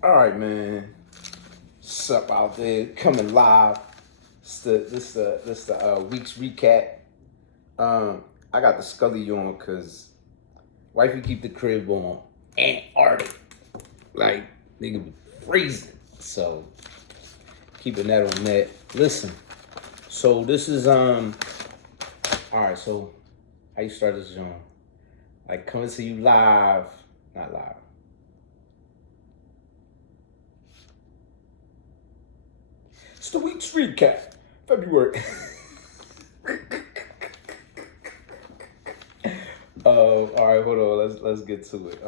All right, man. Sup out there? Coming live. This the week's recap. I got the Scully on because wifey keep the crib on Antarctic. Like nigga be freezing. So keeping that on that. Listen. So this is all right, so how you start this joint? Like coming to you live, not live. It's the week's recap. February. All right, hold on. Let's get to it.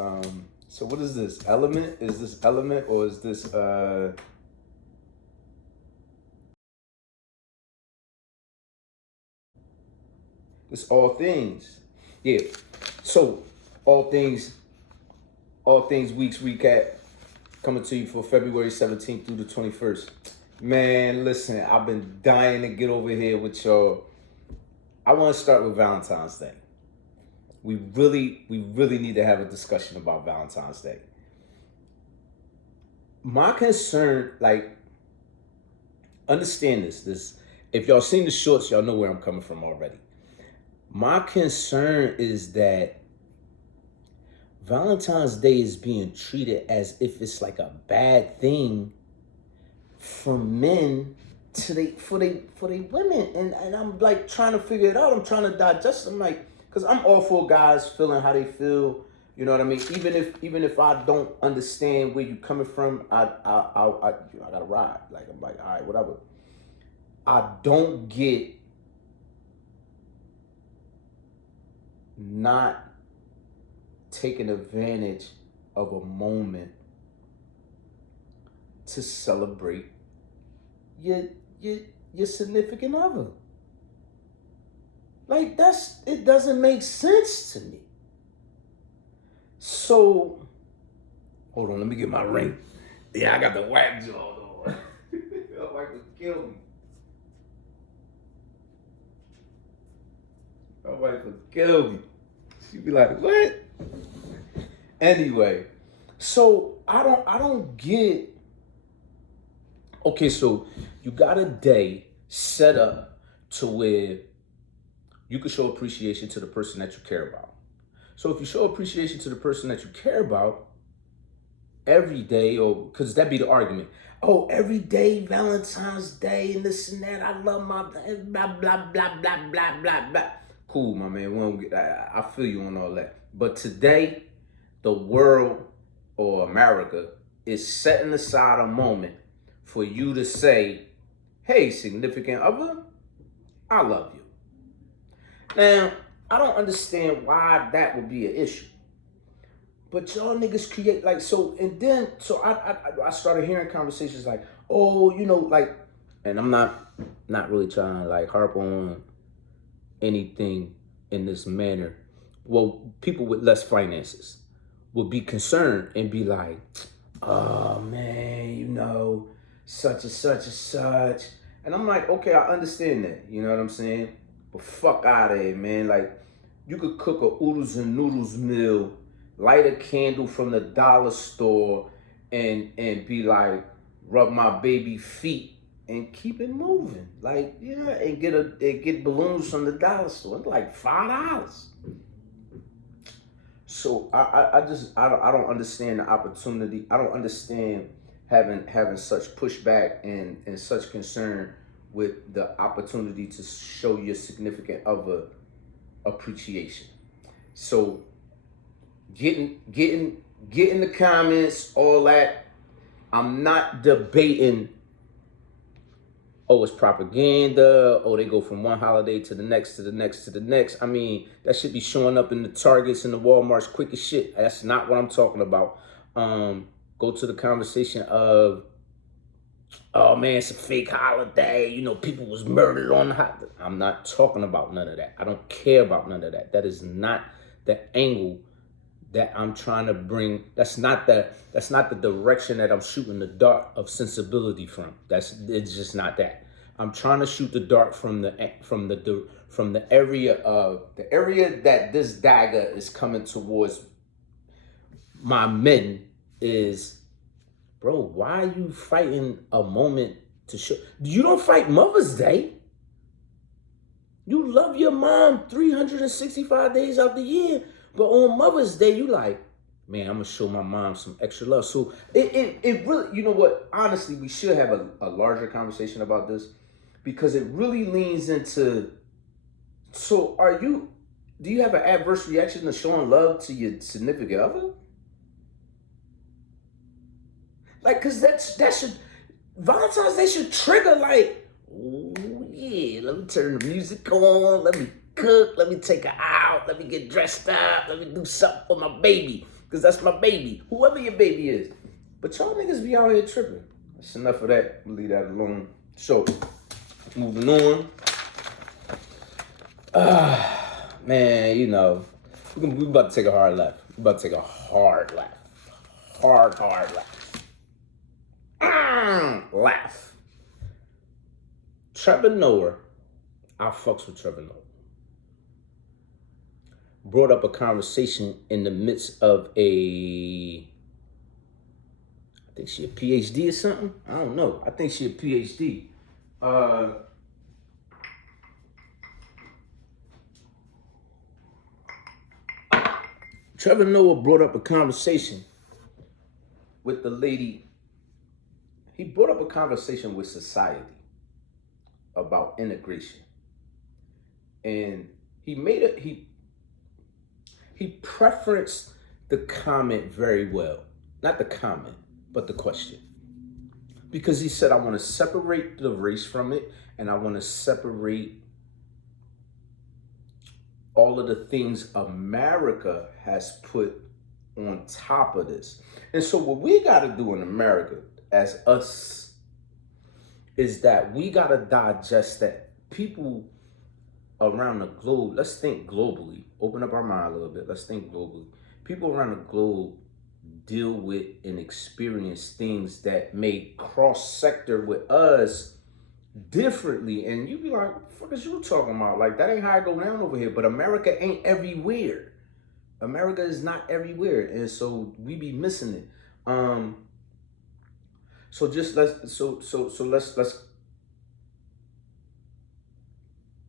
So what is this? Element? Is this element or is this It's all things? Yeah. So all things week's recap coming to you for February 17th through the 21st. Man, listen, I've been dying to get over here with y'all. I want to start with Valentine's Day. We really need to have a discussion about Valentine's Day. My concern, like, understand this. If y'all seen the shorts, y'all know where I'm coming from already. My concern is that Valentine's Day is being treated as if it's like a bad thing from men to they women, and I'm like trying to figure it out. I'm trying to digest. I'm like, because I'm all for guys feeling how they feel. You know what I mean? Even if I don't understand where you coming from, I gotta ride. Like I'm like, all right, whatever. I don't get not taking advantage of a moment to celebrate your your your significant other. Like it doesn't make sense to me. So hold on, let me get my ring. Yeah, I got the whack jaw on. My wife would kill me. My wife would kill me. She'd be like, what? Anyway, so I don't get. Okay, so you got a day set up to where you can show appreciation to the person that you care about. So if you show appreciation to the person that you care about every day, or because that'd be the argument. Oh, every day, Valentine's Day, and this and that. I love my blah blah blah blah blah blah blah. Cool, my man. We don't get, I feel you on all that. But today, the world or America is setting aside a moment for you to say, hey, significant other, I love you. Now, I don't understand why that would be an issue. But y'all niggas create like so, and then so I started hearing conversations like, oh, like, and I'm not really trying to like harp on anything in this manner. Well, people with less finances would be concerned and be like, oh man, such and such and such. And I'm like, okay, I understand that. You know what I'm saying? But fuck out of here, man. Like, you could cook a oodles and noodles meal, light a candle from the dollar store, and be like, rub my baby feet and keep it moving. Like, yeah, and get balloons from the dollar store. It's like $5. So I don't understand the opportunity. I don't understand having such pushback and such concern with the opportunity to show your significant other appreciation. So getting the comments, all that. I'm not debating, oh, it's propaganda, oh, they go from one holiday to the next, to the next, to the next. I mean, that should be showing up in the Targets and the Walmarts quick as shit. That's not what I'm talking about. Go to the conversation of, oh man, it's a fake holiday. People was murdered on the holiday. I'm not talking about none of that. I don't care about none of that. That is not the angle that I'm trying to bring. That's not the direction that I'm shooting the dart of sensibility from. It's just not that. I'm trying to shoot the dart from the area that this dagger is coming towards my men is bro, why are you fighting a moment to show? You don't fight Mother's Day. You love your mom 365 days out the year, but on Mother's Day, you like, man, I'm gonna show my mom some extra love. So it really, you know what? Honestly, we should have a larger conversation about this because it really leans into. So, do you have an adverse reaction to showing love to your significant other? Like, cause that should Valentine's Day should trigger like, oh yeah, let me turn the music on, let me cook, let me take her out, let me get dressed up, let me do something for my baby, cause that's my baby, whoever your baby is. But y'all niggas be out here tripping. That's enough of that. We'll leave that alone. So, moving on. Man, you know, we about to take a hard left. We about to take a hard left. Hard left. Laugh. Trevor Noah, I fucks with Trevor Noah, brought up a conversation in the midst of I think she a PhD or something. I don't know. I think she a PhD. Trevor Noah brought up a conversation with the lady. He brought up a conversation with society about integration. And he preferenced the comment very well. Not the comment, but the question. Because he said, I want to separate the race from it, and I want to separate all of the things America has put on top of this. And so what we got to do in America as us is that we got to digest that people around the globe, let's think globally, open up our mind a little bit, let's think globally. People around the globe deal with and experience things that may cross sector with us differently, and you be like, what the fuck is you talking about? Like, that ain't how I go down over here. But America ain't everywhere. America is not everywhere, and so we be missing it. So just let's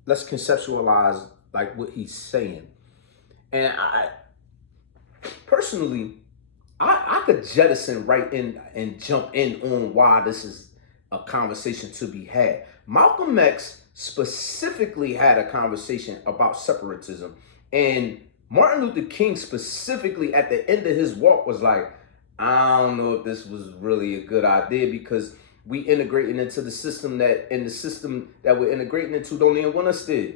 conceptualize like what he's saying. And I personally, I could jettison right in and jump in on why this is a conversation to be had. Malcolm X specifically had a conversation about separatism, and Martin Luther King specifically at the end of his walk was like, I don't know if this was really a good idea because we integrating into the system that we're integrating into don't even want us there.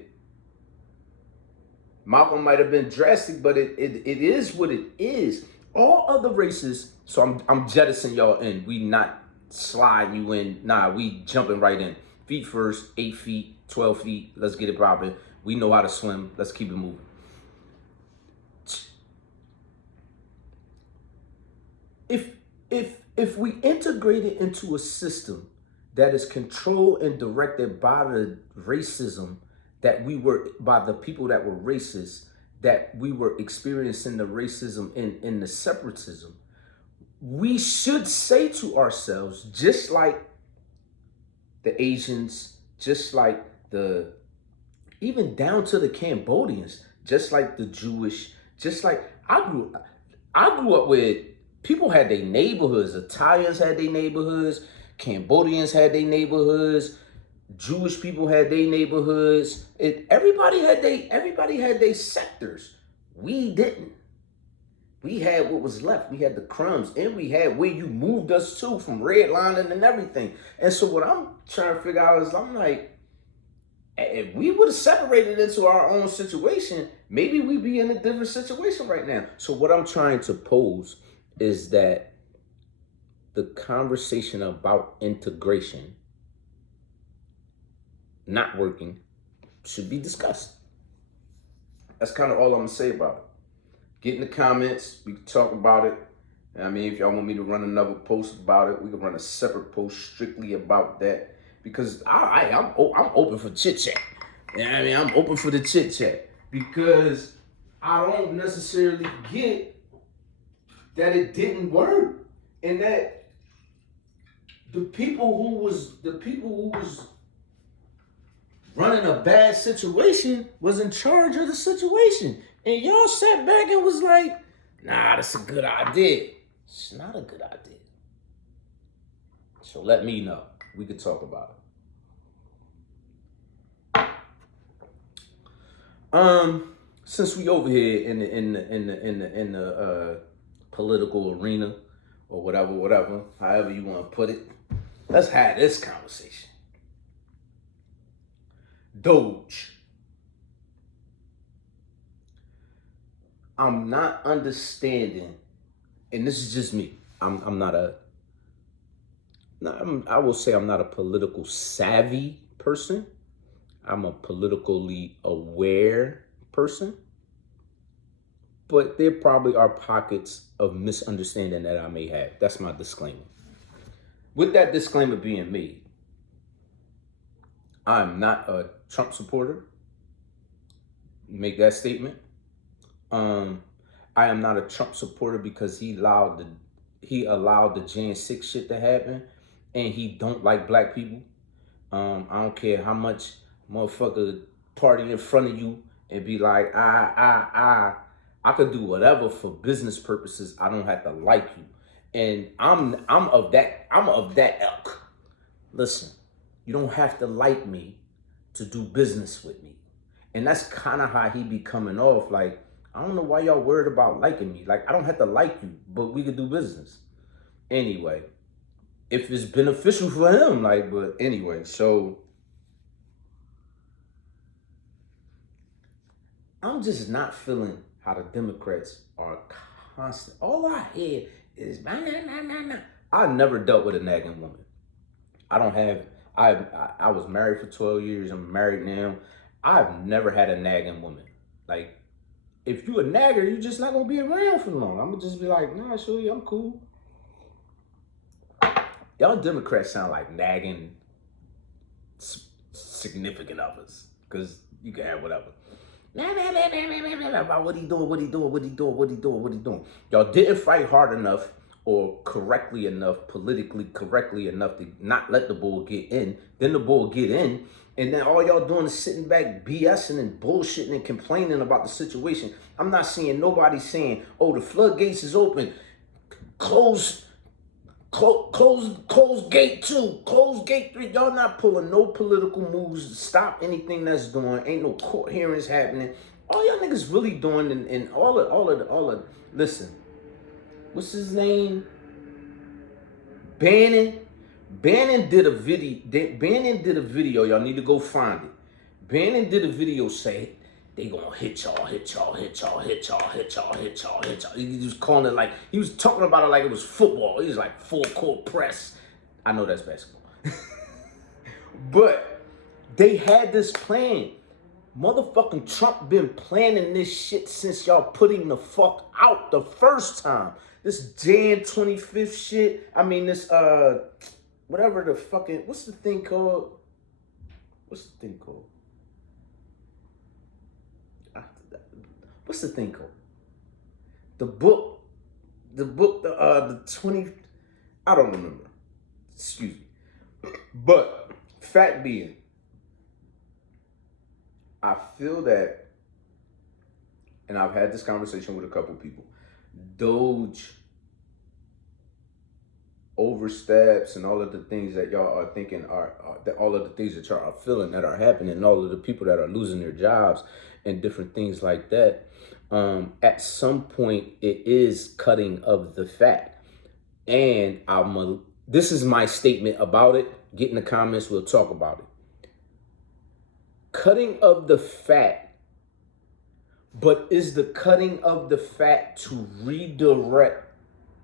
Malcolm might have been drastic, but it is what it is. All other races, so I'm jettisoning y'all in. We not sliding you in. Nah, we jumping right in. Feet first, 8 feet, 12 feet. Let's get it popping. We know how to swim. Let's keep it moving. If we integrate it into a system that is controlled and directed by the racism by the people that were racist, that we were experiencing the racism in the separatism, we should say to ourselves, just like the Asians, just like even down to the Cambodians, just like the Jewish, just like I grew up with people had their neighborhoods. Italians had their neighborhoods. Cambodians had their neighborhoods. Jewish people had their neighborhoods. Everybody had their sectors. We didn't. We had what was left. We had the crumbs, and we had where you moved us to from redlining and everything. And so what I'm trying to figure out is, I'm like, if we would have separated into our own situation, maybe we'd be in a different situation right now. So what I'm trying to pose is that the conversation about integration not working should be discussed. That's kind of all I'm gonna say about it. Get in the comments, we can talk about it. I mean, if y'all want me to run another post about it, we can run a separate post strictly about that, because I'm open for chit chat. I mean, I'm open for the chit chat because I don't necessarily get that it didn't work, and that the people who was running a bad situation was in charge of the situation. And y'all sat back and was like, nah, that's a good idea. It's not a good idea. So let me know. We could talk about it. Since we over here in the political arena or whatever, however you want to put it, let's have this conversation. Doge. I'm not understanding, and this is just me. I will say I'm not a political savvy person. I'm a politically aware person. But there probably are pockets of misunderstanding that I may have. That's my disclaimer. With that disclaimer being made, I'm not a Trump supporter. Make that statement. I am not a Trump supporter because he allowed the Jan 6 shit to happen, and he don't like black people. I don't care how much motherfucker party in front of you and be like, I could do whatever for business purposes. I don't have to like you. And I'm of that ilk. Listen, you don't have to like me to do business with me. And that's kind of how he be coming off. Like, I don't know why y'all worried about liking me. Like, I don't have to like you, but we could do business. Anyway, if it's beneficial for him, like, but anyway, so I'm just not feeling how the Democrats are constant. All I hear is, nah. I never dealt with a nagging woman. I was married for 12 years. I'm married now. I've never had a nagging woman. Like, if you a nagger, you're just not gonna be around for long. I'm gonna just be like, nah, sure, I'm cool. Y'all Democrats sound like nagging significant others, because you can have whatever. About what he doing. Y'all didn't fight hard enough or politically correctly enough to not let the bull get in. Then the bull get in, and then all y'all doing is sitting back BSing and bullshitting and complaining about the situation. I'm not seeing nobody saying, oh, the floodgates is open. Close gate 2, close gate 3. Y'all not pulling no political moves to stop anything that's doing. Ain't no court hearings happening. All y'all niggas really doing and all of listen, what's his name? Bannon did a video. Y'all need to go find it. Bannon did a video say they gonna hit y'all. He was calling it like, he was talking about it like it was football. He was like full court press. I know that's basketball. But they had this plan. Motherfucking Trump been planning this shit since y'all putting the fuck out the first time. This Jan 25th shit. I mean, this, whatever the fucking, what's the thing called? What's the thing called? The book, the 20, I don't remember. Excuse me. But, fact being, I feel that, and I've had this conversation with a couple people, Doge oversteps and all of the things that y'all are thinking all of the things that y'all are feeling that are happening, and all of the people that are losing their jobs and different things like that. At some point, it is cutting of the fat. And this is my statement about it. Get in the comments, we'll talk about it. Cutting of the fat, but is the cutting of the fat to redirect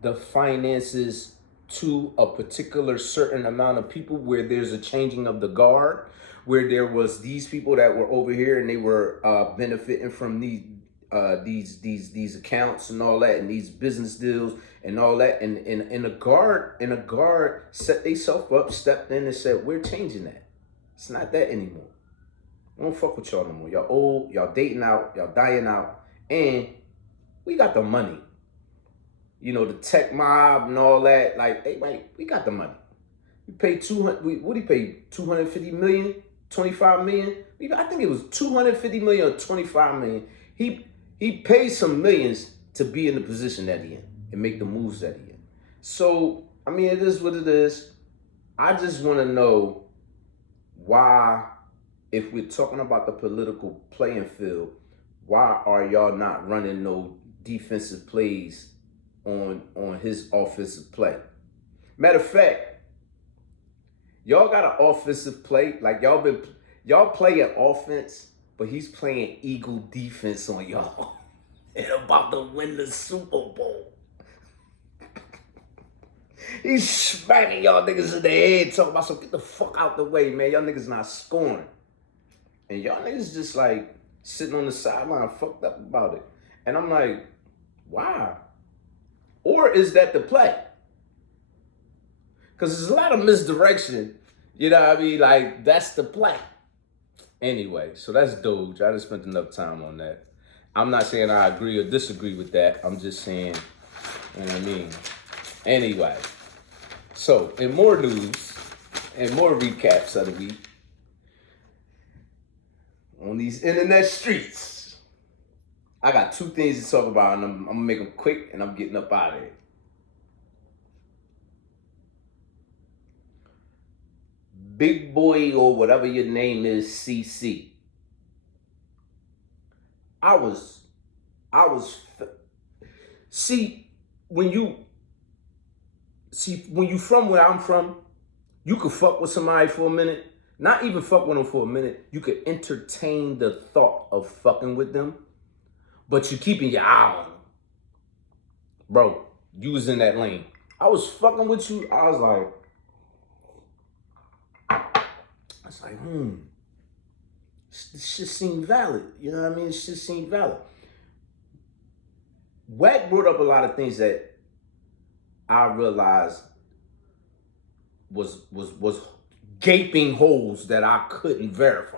the finances to a particular certain amount of people, where there's a changing of the guard, where there was these people that were over here and they were benefiting from these accounts and all that, and these business deals and all that, and a guard set themselves up, stepped in and said, we're changing that. It's not that anymore. I don't fuck with y'all no more. Y'all old, y'all dating out, y'all dying out, and we got the money. You know, the tech mob and all that, like, hey, wait, we got the money. We paid 200. What did he pay? 250 million, 25 million. I think it was 250 million or 25 million. He paid some millions to be in the position that he in and make the moves that he in. So I mean, it is what it is. I just want to know why, if we're talking about the political playing field, why are y'all not running no defensive plays on his offensive play? Matter of fact, y'all got an offensive play, like y'all playing offense, but he's playing Eagle defense on y'all and about to win the Super Bowl. He's smacking y'all niggas in the head, talking about, so get the fuck out the way, man. Y'all niggas not scoring. And y'all niggas just like sitting on the sideline fucked up about it. And I'm like, why? Or is that the play? Because there's a lot of misdirection. You know what I mean? Like, that's the play. Anyway, so that's Doge. I just spent enough time on that. I'm not saying I agree or disagree with that. I'm just saying, you know what I mean? Anyway, so in more news and more recaps of the week, on these internet streets, I got two things to talk about, and I'm gonna make them quick, and I'm getting up out of here. Big boy, or whatever your name is, CC. When you from where I'm from, you could fuck with somebody for a minute. Not even fuck with them for a minute. You could entertain the thought of fucking with them, but you keeping your eye on them. Bro, you was in that lane. I was fucking with you. I was like, this shit seemed valid. You know what I mean? This shit seemed valid. Wack brought up a lot of things that I realized was gaping holes that I couldn't verify.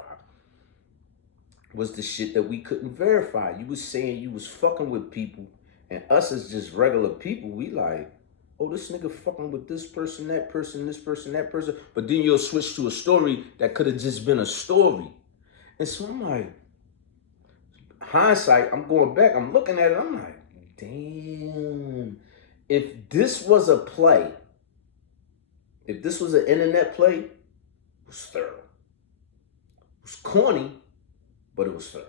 Was the shit that we couldn't verify. You was saying you was fucking with people, and us as just regular people, we like, oh, this nigga fucking with this person, that person, this person, that person. But then you'll switch to a story that could have just been a story. And so I'm like, hindsight, I'm going back, I'm looking at it, I'm like, damn. If this was a play, if this was an internet play, it was thorough. It was corny, but it was thorough.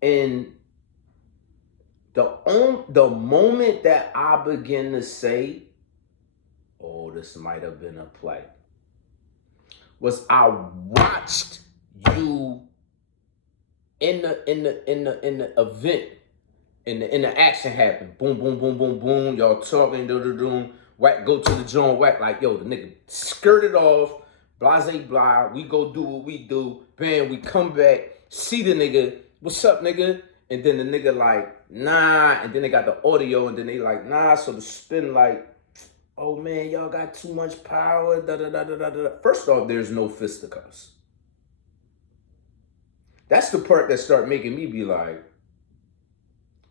And the moment that I begin to say, oh, this might have been a play, was I watched you in the event, in the action happen. Boom, boom, boom, boom, boom. Y'all talking, do. Wack go to the joint, Wack like, yo, the nigga skirted off, blase blah. We go do what we do. Bam, we come back, see the nigga. What's up, nigga? And then the nigga like, nah. And then they got the audio, and then they like, nah. So the spin like, oh man, y'all got too much power. Da da da da da da. First off, there's no fisticuffs. That's the part that start making me be like,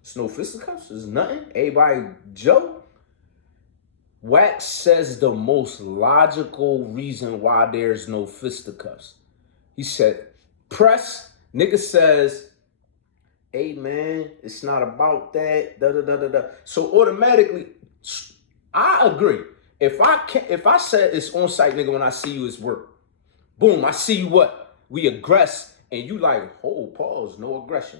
it's no fisticuffs. There's nothing. Everybody Joe. Wax says the most logical reason why there's no fisticuffs. He said, press. Nigga says, hey man, it's not about that. Da da da da da. So automatically, I agree. If I said it's on site, nigga, when I see you, it's work. Boom, I see you what? We aggress, and you like, oh, pause, no aggression.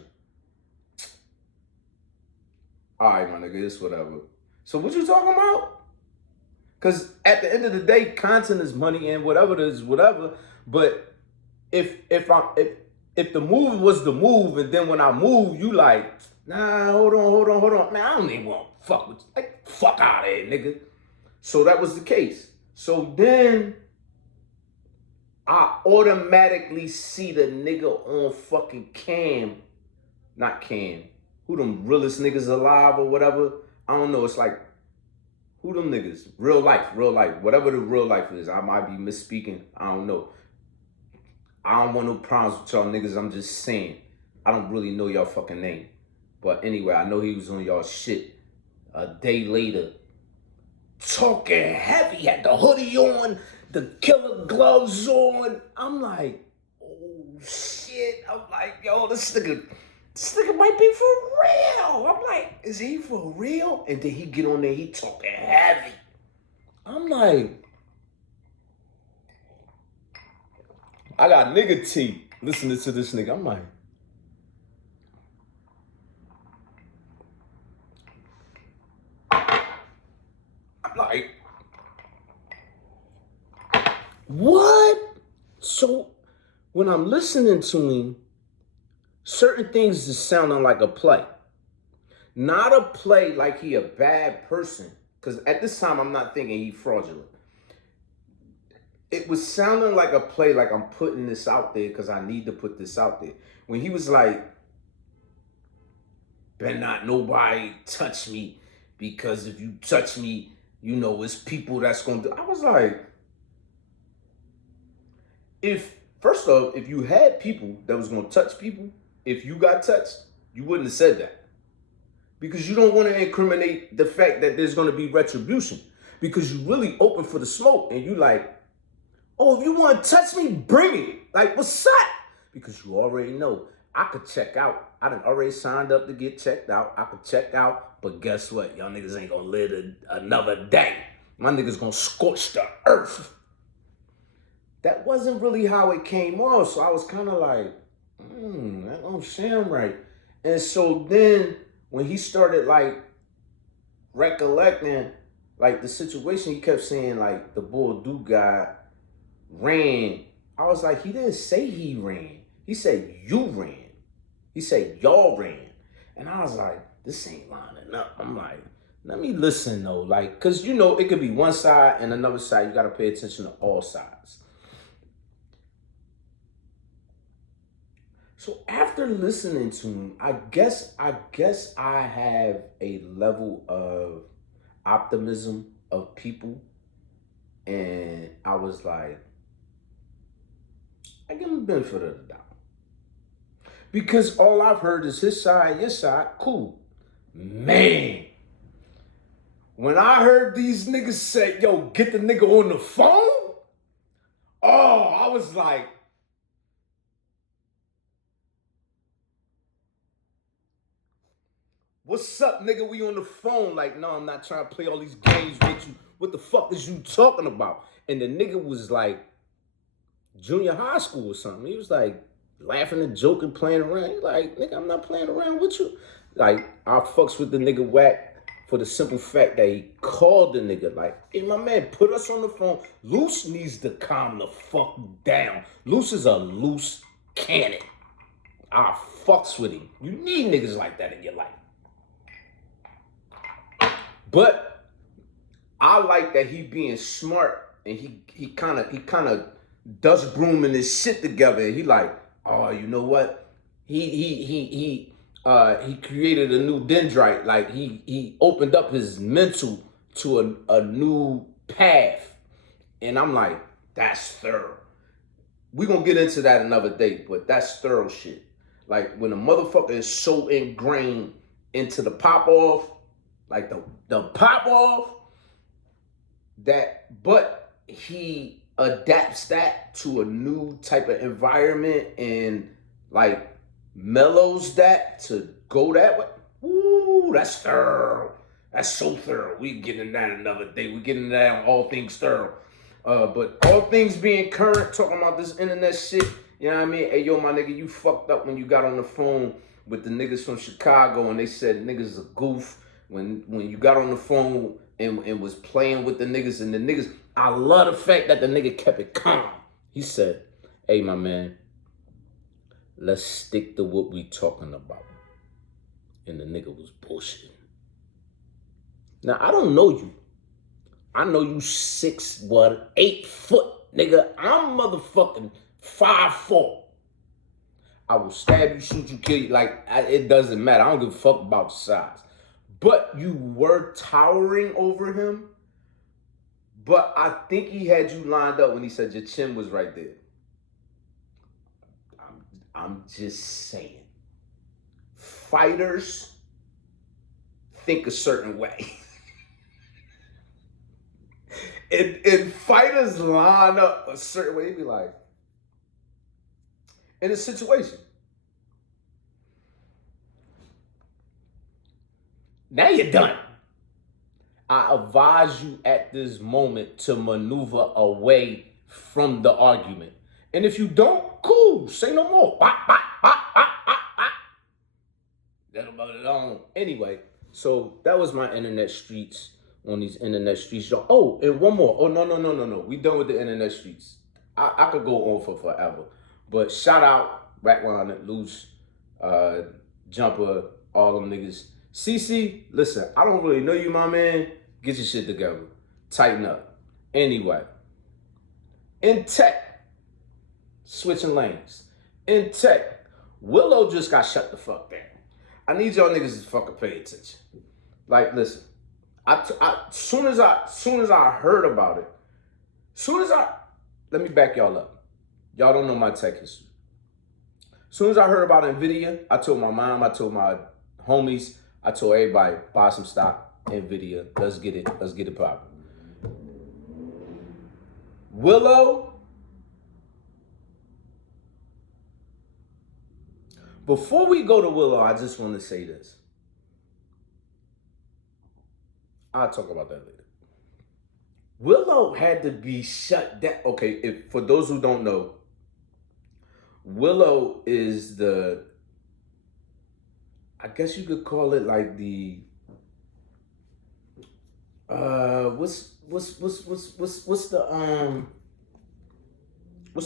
All right, my nigga, it's whatever. So what you talking about? Because at the end of the day, content is money, and whatever it is, whatever. But if the move was the move, and then when I move, you like, nah, hold on. Man, I don't even want to fuck with you. Like, fuck out of here, nigga. So that was the case. So then I automatically see the nigga on fucking Cam. Not Cam. Who them realest niggas alive or whatever? I don't know. It's like, who them niggas? Real life. Whatever the real life is. I might be misspeaking. I don't know. I don't want no problems with y'all niggas. I'm just saying. I don't really know y'all fucking name. But anyway, I know he was on y'all shit. A day later, talking heavy, had the hoodie on, the killer gloves on. I'm like, oh shit. I'm like, yo, this nigga might be for real. I'm like, is he for real? And then he get on there, he talking heavy. I'm like, I got nigga teeth listening to this nigga. I'm like, what? So when I'm listening to him, certain things is sounding like a play. Not a play like he a bad person. Because at this time, I'm not thinking he fraudulent. It was sounding like a play, like I'm putting this out there because I need to put this out there. When he was like, better not nobody touch me, because if you touch me, you know, it's people that's going to do. I was like, first off, if you had people that was going to touch people, if you got touched, you wouldn't have said that. Because you don't want to incriminate the fact that there's going to be retribution. Because you really open for the smoke and you like, oh, if you want to touch me, bring it. Like, what's up? Because you already know I could check out. I done already signed up to get checked out. I could check out, but guess what? Y'all niggas ain't going to live another day. My niggas going to scorch the earth. That wasn't really how it came off. So I was kind of like, that don't sound right. And so then when he started like recollecting like the situation, he kept saying like the bull dude guy ran. I was like, he didn't say he ran. He said you ran. He said y'all ran. And I was like, this ain't lining up. I'm like, let me listen though. Like, cause you know, it could be one side and another side. You gotta pay attention to all sides. So after listening to him, I guess I have a level of optimism of people. And I was like, I give him the benefit of the doubt. Because all I've heard is his side, your side, cool. Man, when I heard these niggas say, yo, get the nigga on the phone, oh, I was like, what's up, nigga? We on the phone. Like, no, I'm not trying to play all these games with you. What the fuck is you talking about? And the nigga was like junior high school or something. He was like laughing and joking, playing around. He like, nigga, I'm not playing around with you. Like, I fucks with the nigga whack for the simple fact that he called the nigga like, hey, my man, put us on the phone. Luce needs to calm the fuck down. Luce is a loose cannon. I fucks with him. You need niggas like that in your life. But I like that he being smart and he kind of does brooming his shit together. And he like, oh, you know what? He created a new dendrite. Like he opened up his mental to a new path. And I'm like, that's thorough. We're gonna get into that another day, but that's thorough shit. Like when a motherfucker is so ingrained into the pop off, like the pop off, but he adapts that to a new type of environment and like mellows that to go that way. Ooh, that's thorough. That's so thorough. We get into that another day. We get into that on all things thorough. But all things being current, talking about this internet shit, you know what I mean? Hey, yo, my nigga, you fucked up when you got on the phone with the niggas from Chicago and they said niggas a goof. When you got on the phone and was playing with the niggas and the niggas, I love the fact that the nigga kept it calm. He said, hey, my man, let's stick to what we talking about. And the nigga was bullshitting. Now, I don't know you. I know you 8 foot, nigga. I'm motherfucking 5'4". I will stab you, shoot you, kill you. Like, it doesn't matter. I don't give a fuck about the size. But you were towering over him. But I think he had you lined up when he said your chin was right there. I'm just saying. Fighters think a certain way. and fighters line up a certain way, they be like, in a situation. Now you're done. I advise you at this moment to maneuver away from the argument. And if you don't, cool, say no more. Bop, bop, bop, bop, bop, bop. That'll about it on. Anyway, so that was my internet streets on these internet streets. Oh, and one more. Oh, no. We done with the internet streets. I could go on for forever. But shout out, Backline, Loose, Jumper, all them niggas. CC, listen, I don't really know you, my man. Get your shit together. Tighten up. Anyway, in tech, switching lanes. In tech, Willow just got shut the fuck down. I need y'all niggas to fucking pay attention. Like, listen, soon as I heard about it, let me back y'all up. Y'all don't know my tech history. Soon as I heard about NVIDIA, I told my mom, I told my homies, I told everybody, buy some stock, NVIDIA, let's get it popping. Willow, before we go to Willow, I just want to say this. I'll talk about that later. Willow had to be shut down. Okay, for those who don't know, Willow is I guess you could call it like the what's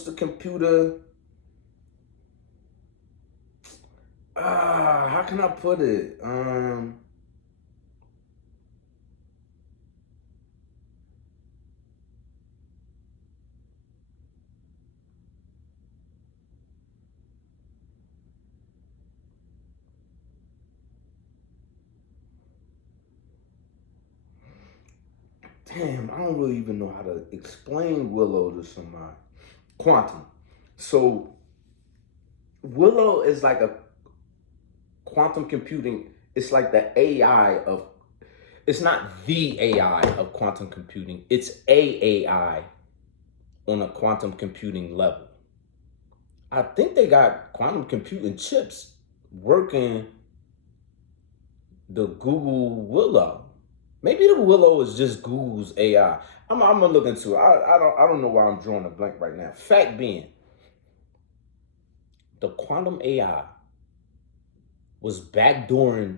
the computer? How can I put it? Damn, I don't really even know how to explain Willow to somebody. Quantum. So Willow is like a quantum computing. It's like the AI of, it's not the AI of quantum computing. It's AI on a quantum computing level. I think they got quantum computing chips working the Google Willow. Maybe the Willow is just Google's AI. I'm gonna look into it. I don't know why I'm drawing a blank right now. Fact being, the quantum AI was backdooring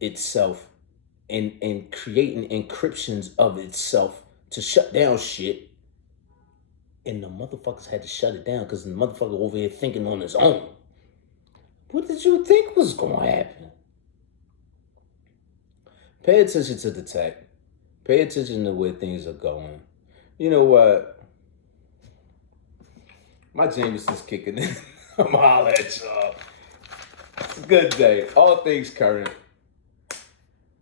itself and creating encryptions of itself to shut down shit. And the motherfuckers had to shut it down because the motherfucker over here thinking on his own. What did you think was gonna happen? Pay attention to the tech. Pay attention to where things are going. You know what? My Jameson's kicking in. I'm gonna holler at y'all. It's a good day. All things current.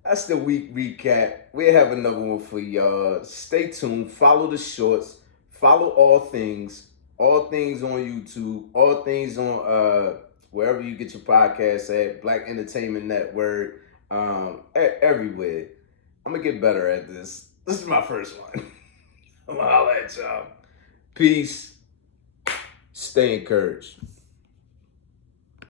That's the week recap. We'll have another one for y'all. Stay tuned. Follow the shorts. Follow all things. All things on YouTube. All things on wherever you get your podcasts at. Black Entertainment Network. Everywhere. I'm gonna get better at this. This is my first one. I'm gonna holler at y'all. Peace. Stay encouraged.